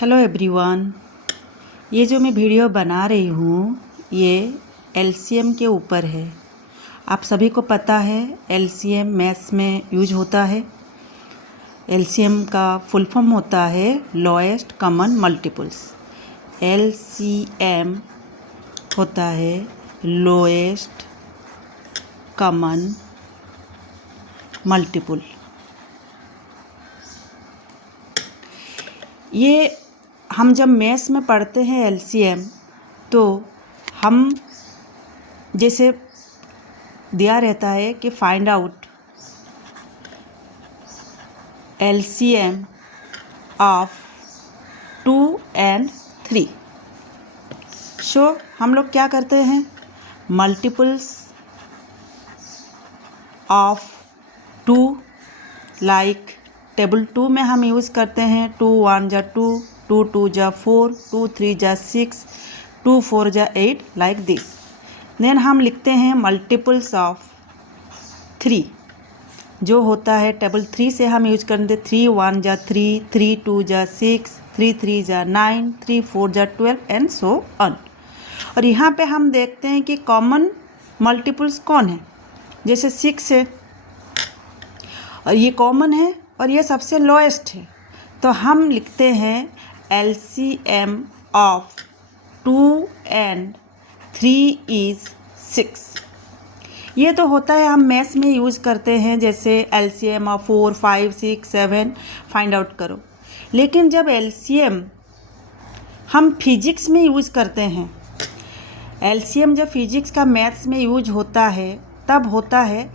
Hello everyone. ये जो मैं वीडियो बना रही हूँ ये एलसीएम के ऊपर है। आप सभी को पता है एलसीएम मैथ्स में यूज होता है। एलसीएम का फुल फॉर्म होता है लोएस्ट कॉमन मल्टीपल्स। एलसीएम होता है लोएस्ट कॉमन मल्टीपल। ये हम जब मैथ्स में पढ़ते हैं एलसीएम तो हम जैसे दिया रहता है कि find out LCM of 2 and 3। सो हम लोग क्या करते हैं, मल्टीपल्स ऑफ 2 लाइक टेबल 2 में हम यूज़ करते हैं 2 1 जा 2, 2 2 जा 4, 2 3 जा 6, 2 4 जा 8 लाइक दिस। देन हम लिखते हैं मल्टीपल्स ऑफ 3 जो होता है टेबल 3 से हम यूज करते 3 1 जा 3, 3 2 जा 6, 3 3 जा 9, 3 4 जा 12 एंड सो ऑन। और यहाँ पे हम देखते हैं कि कॉमन मल्टीपल्स कौन है, जैसे 6 है और ये कॉमन है और ये सबसे लोएस्ट है, तो हम लिखते हैं LCM ऑफ 2 and 3 इज़ 6। ये तो होता है हम मैथ्स में यूज़ करते हैं, जैसे LCM ऑफ 4 5 6 7 फाइंड आउट करो। लेकिन जब LCM हम फिजिक्स में यूज़ करते हैं, LCM जब फिजिक्स का मैथ्स में यूज होता है तब होता है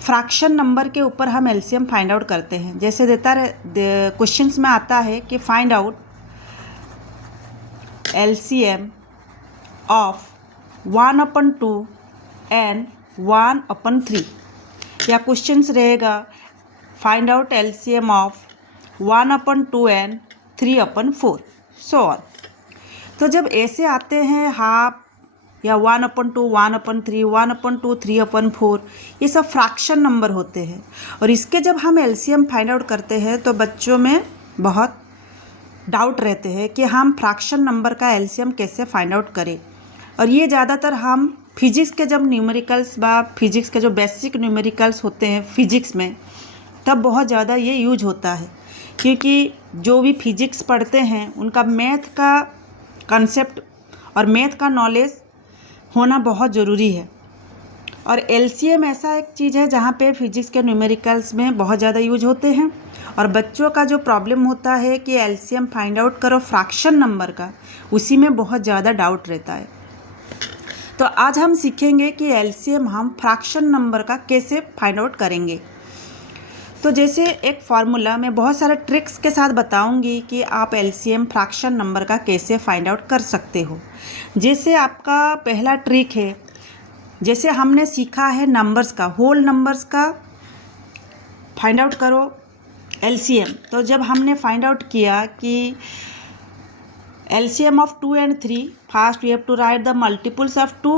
फ्रैक्शन नंबर के ऊपर हम एलसीएम फाइंड आउट करते हैं। जैसे क्वेश्चंस में आता है कि find out LCM of 1/2 and 1/3, या क्वेश्चंस रहेगा find out LCM of 1/2 and 3/4 so on. तो जब ऐसे आते हैं हाफ या 1/2 1/3 1/2 3/4, ये सब फ्रैक्शन नंबर होते हैं। और इसके जब हम एलसीएम फाइंड आउट करते हैं तो बच्चों में बहुत डाउट रहते हैं कि हम फ्रैक्शन नंबर का एलसीएम कैसे फाइंड आउट करें। और ये ज़्यादातर हम फिजिक्स के जब न्यूमेरिकल्स फिजिक्स के जो बेसिक न्यूमेरिकल्स होते हैं फिजिक्स में, तब बहुत ज़्यादा ये यूज होता है, क्योंकि जो भी फिजिक्स पढ़ते हैं उनका मैथ का कंसेप्ट और मैथ का नॉलेज होना बहुत ज़रूरी है। और एलसीएम ऐसा एक चीज़ है जहाँ पे फिजिक्स के न्यूमेरिकल्स में बहुत ज़्यादा यूज होते हैं। और बच्चों का जो प्रॉब्लम होता है कि एलसीएम फाइंड आउट करो फ्रैक्शन नंबर का, उसी में बहुत ज़्यादा डाउट रहता है। तो आज हम सीखेंगे कि एलसीएम हम फ्रैक्शन नंबर का कैसे फाइंड आउट करेंगे। तो जैसे एक फार्मूला मैं बहुत सारे ट्रिक्स के साथ बताऊंगी कि आप एलसीएम फ्रैक्शन नंबर का कैसे फाइंड आउट कर सकते हो। जैसे आपका पहला ट्रिक है, जैसे हमने सीखा है नंबर्स का, होल नंबर्स का फाइंड आउट करो एलसीएम। तो जब हमने फाइंड आउट किया कि LCM of 2 and 3, first we have to write the multiples of 2,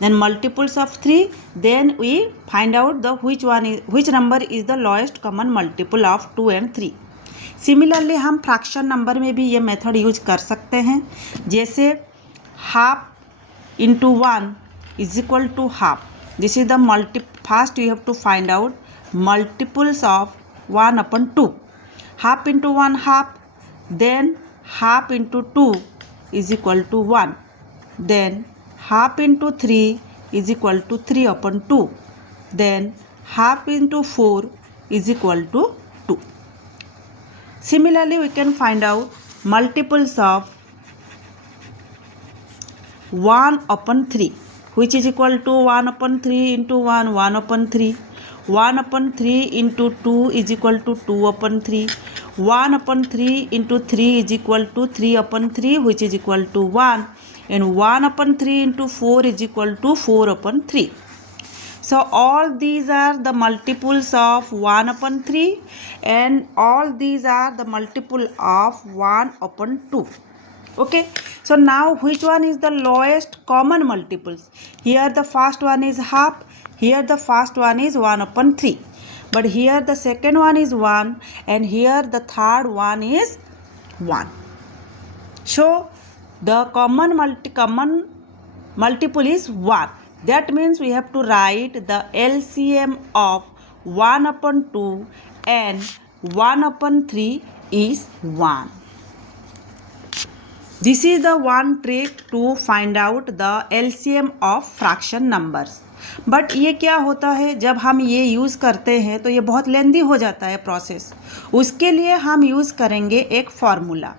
then multiples of 3, then we find out the which number is the lowest common multiple of 2 and 3। Similarly हम fraction number में भी ये method use कर सकते हैं, जैसे half into 1 is equal to half. This is the first you have to find out multiples of 1/2। Half into 1 half, then half into 2 is equal to 1, then half into 3 is equal to 3/2, then half into 4 is equal to 2. Similarly, we can find out multiples of 1/3, which is equal to 1/3 into 1 1/3, 1/3 into 2 is equal to 2/3, 1/3 into 3 is equal to 3/3, which is equal to 1, and 1/3 into 4 is equal to 4/3. So all these are the multiples of 1/3 and all these are the multiple of 1/2. Okay, so now which one is the lowest common multiples? Here the first one is half, here the first one is 1/3. But here the second one is 1 and here the third one is 1. So the common multiple is 1. That means we have to write the LCM of 1 upon 2 and 1 upon 3 is 1. This is the one trick to find out the LCM of fraction numbers. But ये क्या होता है, जब हम ये use करते हैं तो ये बहुत लेंदी हो जाता है प्रोसेस. उसके लिए हम यूज़ करेंगे एक फार्मूला.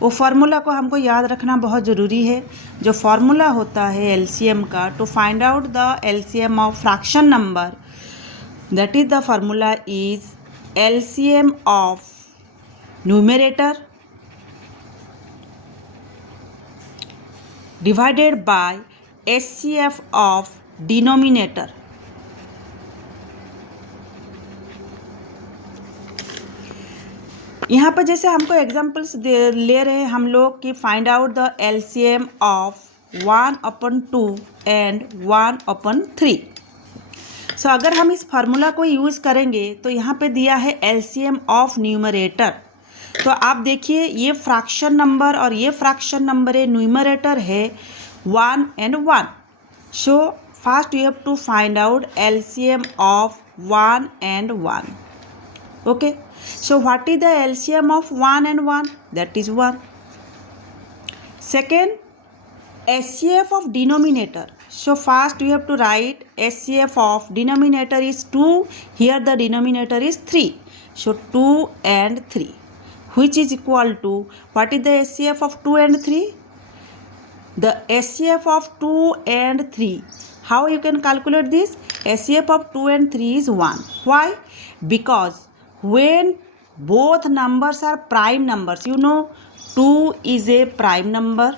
वो फार्मूला को हमको याद रखना बहुत ज़रूरी है. जो फार्मूला होता है एलसीएम का to find out the LCM of fraction number, that is the formula is LCM of numerator divided by HCF of denominator. यहाँ पर जैसे हमको एग्जाम्पल्स ले रहे हैं हम लोग कि find out the LCM of 1/2 and 1/3. सो अगर हम इस फार्मूला को यूज़ करेंगे तो यहाँ पे दिया है LCM ऑफ न्यूमरेटर. तो आप देखिए ये फ्रैक्शन नंबर और ये फ्रैक्शन नंबर है, न्यूमरेटर है 1 and 1. So first you have to find out LCM of 1 and 1. Okay, so what is the LCM of 1 and 1? That is 1. Second, HCF of denominator. So first we have to write HCF of denominator is 2. Here the denominator is 3. So 2 and 3. Which is equal to, what is the HCF of 2 and 3? The HCF of 2 and 3. How you can calculate this? HCF of 2 and 3 is 1. Why? Because when both numbers are prime numbers, you know 2 is a prime number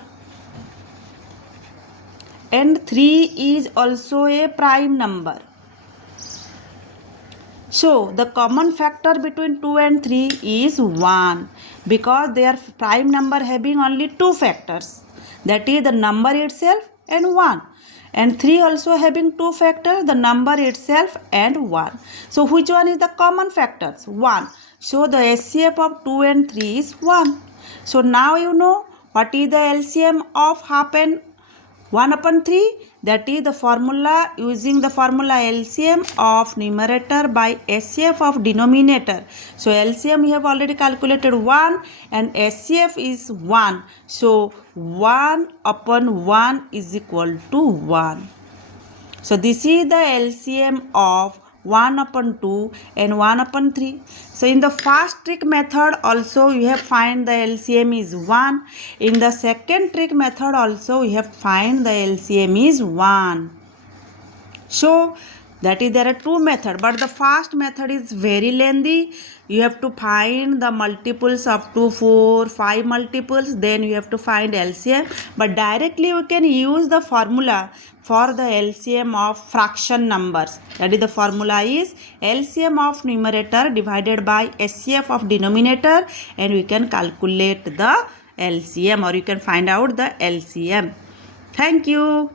and 3 is also a prime number. So the common factor between 2 and 3 is 1 because they are prime number having only two factors, that is the number itself and 1, and 3 also having two factors, the number itself and 1. So which one is the common factors? 1. So the HCF of 2 and 3 is 1. So now you know what is the LCM of half and 1/3. That is the formula, using the formula LCM of numerator by HCF of denominator. So LCM we have already calculated 1 and HCF is 1. So 1/1 is equal to 1. So this is the LCM of 1/2 and 1/3. So in the first trick method also you have find the LCM is 1. In the second trick method also you have find the LCM is 1. So that is, there are two methods, but the first method is very lengthy. You have to find the multiples up to 4, 5 multiples, then you have to find LCM. But directly you can use the formula for the LCM of fraction numbers. That is, the formula is LCM of numerator divided by HCF of denominator, and we can calculate the LCM, or you can find out the LCM. Thank you.